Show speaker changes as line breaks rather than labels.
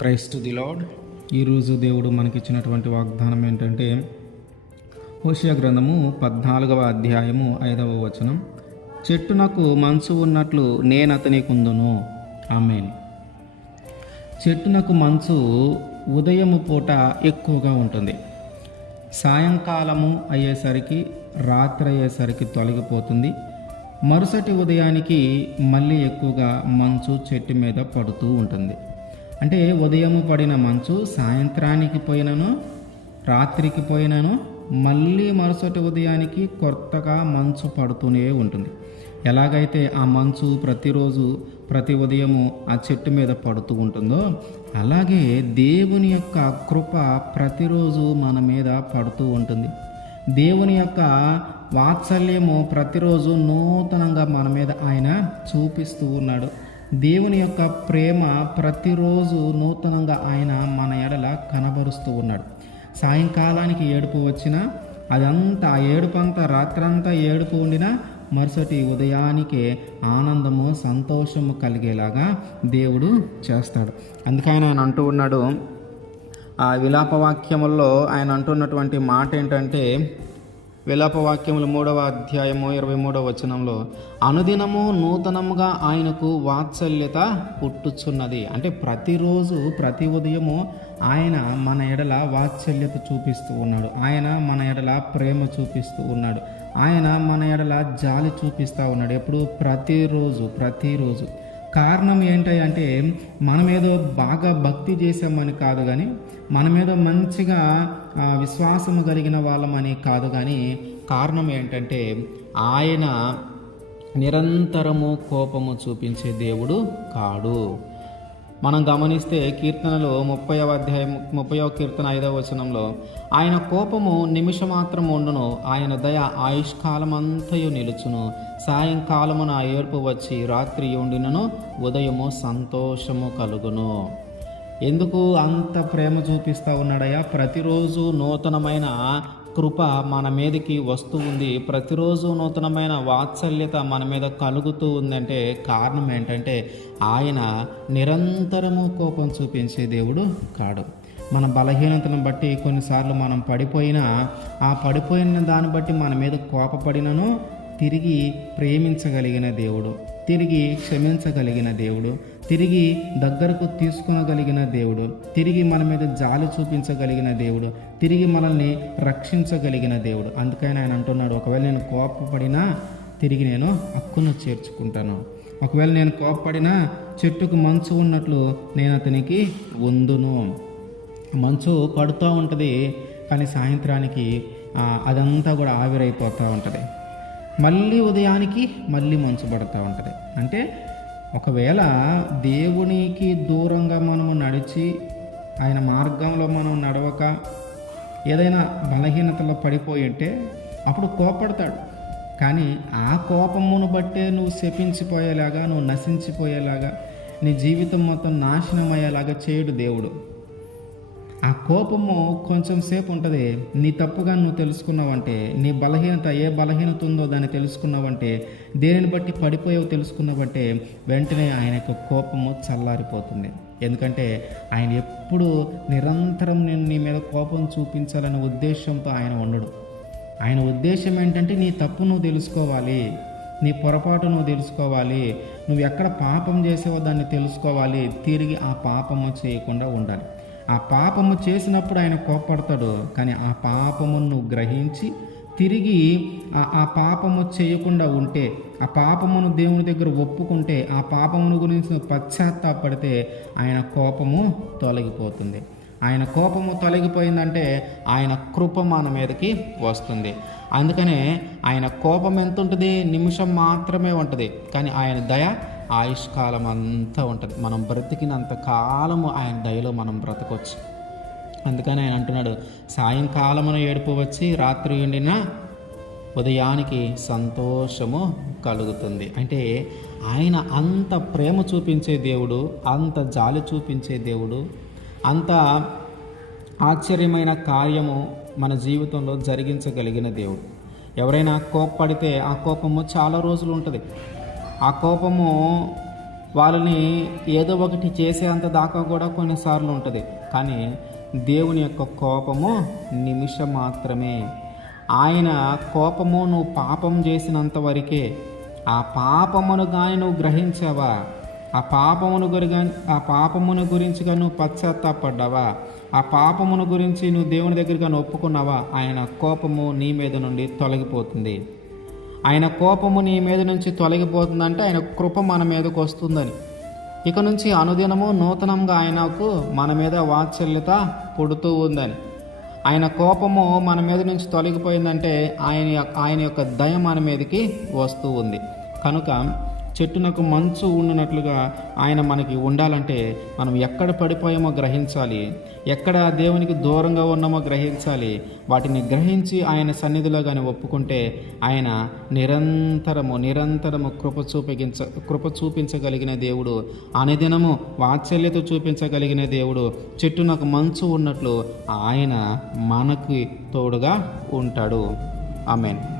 Christ the lord ఈరోజు దేవుడు మనకిచ్చినటువంటి వాగ్దానం ఏంటంటే హోషియా గ్రంథము పద్నాలుగవ అధ్యాయము ఐదవ వచనం. చెట్టు నాకు మంచు ఉన్నట్లు నేను అతని కుందును. ఆమెన్. చెట్టునకు మంచు ఉదయము పూట ఎక్కువగా ఉంటుంది. సాయంకాలము అయ్యేసరికి రాత్రి అయ్యేసరికి తొలగిపోతుంది. మరుసటి ఉదయానికి మళ్ళీ ఎక్కువగా మంచు చెట్టు మీద పడుతూ ఉంటుంది. అంటే ఉదయము పడిన మంచు సాయంత్రానికి పోయినను రాత్రికి పోయినను మళ్ళీ మరుసటి ఉదయానికి కొత్తగా మంచు పడుతూనే ఉంటుంది. ఎలాగైతే ఆ మంచు ప్రతిరోజు ప్రతి ఉదయము ఆ చెట్టు మీద పడుతూ ఉంటుందో అలాగే దేవుని యొక్క కృప ప్రతిరోజు మన మీద పడుతూ ఉంటుంది. దేవుని యొక్క వాత్సల్యము ప్రతిరోజు నూతనంగా మన మీద ఆయన చూపిస్తూ ఉన్నాడు. దేవుని యొక్క ప్రేమ ప్రతిరోజు నూతనంగా ఆయన మన ఎడల కనబరుస్తూ ఉన్నాడు. సాయంకాలానికి ఏడుపు వచ్చినా అదంతా ఆ ఏడుపు అంతా రాత్రంతా ఏడుపు ఉండినా మరుసటి ఉదయానికే ఆనందము సంతోషము కలిగేలాగా దేవుడు చేస్తాడు. అందుకని ఆయన అంటూ ఉన్నాడు. ఆ విలాపవాక్యముల్లో ఆయన అంటున్నటువంటి మాట ఏంటంటే విలాప వాక్యములు మూడవ అధ్యాయము ఇరవై మూడవ వచనంలో అనుదినము నూతనముగా ఆయనకు వాత్సల్యత పుట్టుచున్నది. అంటే ప్రతిరోజు ప్రతి ఉదయము ఆయన మన ఎడల వాత్సల్యత చూపిస్తూ ఉన్నాడు. ఆయన మన ఎడల ప్రేమ చూపిస్తూ ఉన్నాడు. ఆయన మన ఎడల జాలి చూపిస్తూ ఉన్నాడు. ఎప్పుడు? ప్రతిరోజు ప్రతిరోజు. కారణం ఏంటంటే మనమేదో బాగా భక్తి చేసామని కాదు కానీ మనమేదో మంచిగా విశ్వాసము కలిగిన వాళ్ళమని కాదు కానీ కారణం ఏంటంటే ఆయన నిరంతరము కోపము చూపించే దేవుడు కాడు. మనం గమనిస్తే కీర్తనలో ముప్పైవ అధ్యాయం ముప్పైవ కీర్తన ఐదవ వచనంలో ఆయన కోపము నిమిషమాత్రం ఉండును ఆయన దయ ఆయుష్కాలమంతయు నిలుచును. సాయంకాలమున ఏర్పు వచ్చి రాత్రి ఉండినను ఉదయము సంతోషము కలుగును. ఎందుకు అంత ప్రేమ చూపిస్తూ ఉన్నాడయ్యా? ప్రతిరోజు నూతనమైన కృప మన మీదకి వస్తూ ఉంది. ప్రతిరోజు నూతనమైన వాత్సల్యత మన మీద కలుగుతూ ఉందంటే కారణం ఏంటంటే ఆయన నిరంతరము కోపం చూపించే దేవుడు కాడు. మన బలహీనతను బట్టి కొన్నిసార్లు మనం పడిపోయినా ఆ పడిపోయిన దాన్ని బట్టి మన మీద కోపపడినను తిరిగి ప్రేమించగలిగిన దేవుడు. తిరిగి క్షమించగలిగిన దేవుడు తిరిగి దగ్గరకు తీసుకునగలిగిన దేవుడు తిరిగి మన మీద జాలి చూపించగలిగిన దేవుడు తిరిగి మనల్ని రక్షించగలిగిన దేవుడు. అందుకని ఆయన అంటున్నాడు ఒకవేళ నేను కోపపడినా తిరిగి నేను హక్కును చేర్చుకుంటాను. ఒకవేళ నేను కోపపడినా చెట్టుకు మంచు ఉన్నట్లు నేను అతనికి వందును. మంచు పడుతూ ఉంటుంది కానీ సాయంత్రానికి అదంతా కూడా ఆవిరైపోతూ ఉంటుంది. మళ్ళీ ఉదయానికి మళ్ళీ మంచు పడుతూ ఉంటుంది. అంటే ఒకవేళ దేవునికి దూరంగా మనము నడిచి ఆయన మార్గంలో మనం నడవక ఏదైనా బలహీనతలో పడిపోయి ఉంటే అప్పుడు కోపడతాడు. కానీ ఆ కోపమును బట్టే నువ్వు శపించిపోయేలాగా నువ్వు నశించిపోయేలాగా నీ జీవితం మొత్తం నాశనం అయ్యేలాగా చేయడు దేవుడు. ఆ కోపము కొంచెం సేపు ఉంటుంది. నీ తప్పుగా నువ్వు తెలుసుకున్నావంటే నీ బలహీనత ఏ బలహీనత ఉందో దాన్ని తెలుసుకున్నావంటే దేనిని బట్టి పడిపోయావు తెలుసుకున్నావంటే వెంటనే ఆయన యొక్క కోపము చల్లారిపోతుంది. ఎందుకంటే ఆయన ఎప్పుడు నిరంతరం నేను నీ మీద కోపం చూపించాలనే ఉద్దేశంతో ఆయన ఉండడు. ఆయన ఉద్దేశం ఏంటంటే నీ తప్పు నువ్వు తెలుసుకోవాలి. నీ పొరపాటు నువ్వు తెలుసుకోవాలి. నువ్వు ఎక్కడ పాపం చేసేవో దాన్ని తెలుసుకోవాలి. తిరిగి ఆ పాపము చేయకుండా ఉండాలి. ఆ పాపము చేసినప్పుడు ఆయన కోప్పడతాడు. కానీ ఆ పాపమును గ్రహించి తిరిగి ఆ పాపము చేయకుండా ఉంటే ఆ పాపమును దేవుని దగ్గర ఒప్పుకుంటే ఆ పాపమును గురించి పశ్చాత్తాపడితే ఆయన కోపము తొలగిపోతుంది. ఆయన కోపము తొలగిపోయిందంటే ఆయన కృప మన మీదకి వస్తుంది. అందుకనే ఆయన కోపం ఎంత ఉంటుంది నిమిషం మాత్రమే ఉంటుంది. కానీ ఆయన దయ ఆయుష్కాలం అంతా ఉంటుంది. మనం బ్రతికినంత కాలము ఆయన దయలో మనం బ్రతకొచ్చు. అందుకని ఆయన అంటున్నాడు సాయంకాలమున ఏడుపు వచ్చి రాత్రి ఎండిన ఉదయానికి సంతోషము కలుగుతుంది. అంటే ఆయన అంత ప్రేమ చూపించే దేవుడు అంత జాలి చూపించే దేవుడు అంత ఆశ్చర్యమైన కార్యము మన జీవితంలో జరిగించగలిగిన దేవుడు. ఎవరైనా కోప్పడితే ఆ కోపము చాలా రోజులు ఉంటుంది. ఆ కోపము వాళ్ళని ఏదో ఒకటి చేసేంత దాకా కూడా కొన్నిసార్లు ఉంటుంది. కానీ దేవుని యొక్క కోపము నిమిషం మాత్రమే. ఆయన కోపము నువ్వు పాపం చేసినంత వరకే ఆ పాపమును కానీ నువ్వు గ్రహించావా? ఆ పాపమును గురిగా ఆ పాపమును గురించిగా నువ్వు పశ్చాత్తాపడ్డావా? ఆ పాపమును గురించి నువ్వు దేవుని దగ్గరగా ఒప్పుకున్నావా? ఆయన కోపము నీ మీద నుండి తొలగిపోతుంది. ఆయన కోపము నీ మీద నుంచి తొలగిపోతుందంటే ఆయన కృప మన మీదకు వస్తుందని. ఇక నుంచి అనుదినము నూతనంగా ఆయనకు మన మీద వాత్సల్యత పుడుతూ ఉందని. ఆయన కోపము మన మీద నుంచి తొలగిపోయిందంటే ఆయన యొక్క- ఆయన యొక్క దయ మన మీదకి వస్తూ ఉంది. కనుక చెట్టునకు మంచు ఉండినట్లుగా ఆయన మనకి ఉండాలంటే మనం ఎక్కడ పడిపోయామో గ్రహించాలి. ఎక్కడ దేవునికి దూరంగా ఉన్నామో గ్రహించాలి. వాటిని గ్రహించి ఆయన సన్నిధిలో కానీ ఒప్పుకుంటే ఆయన నిరంతరము నిరంతరము కృప చూపించ కృప చూపించగలిగిన దేవుడు అనుదినము వాత్సల్యత చూపించగలిగిన దేవుడు చెట్టునకు మంచు ఉన్నట్లు ఆయన మనకి తోడుగా ఉంటాడు. ఆమెన్.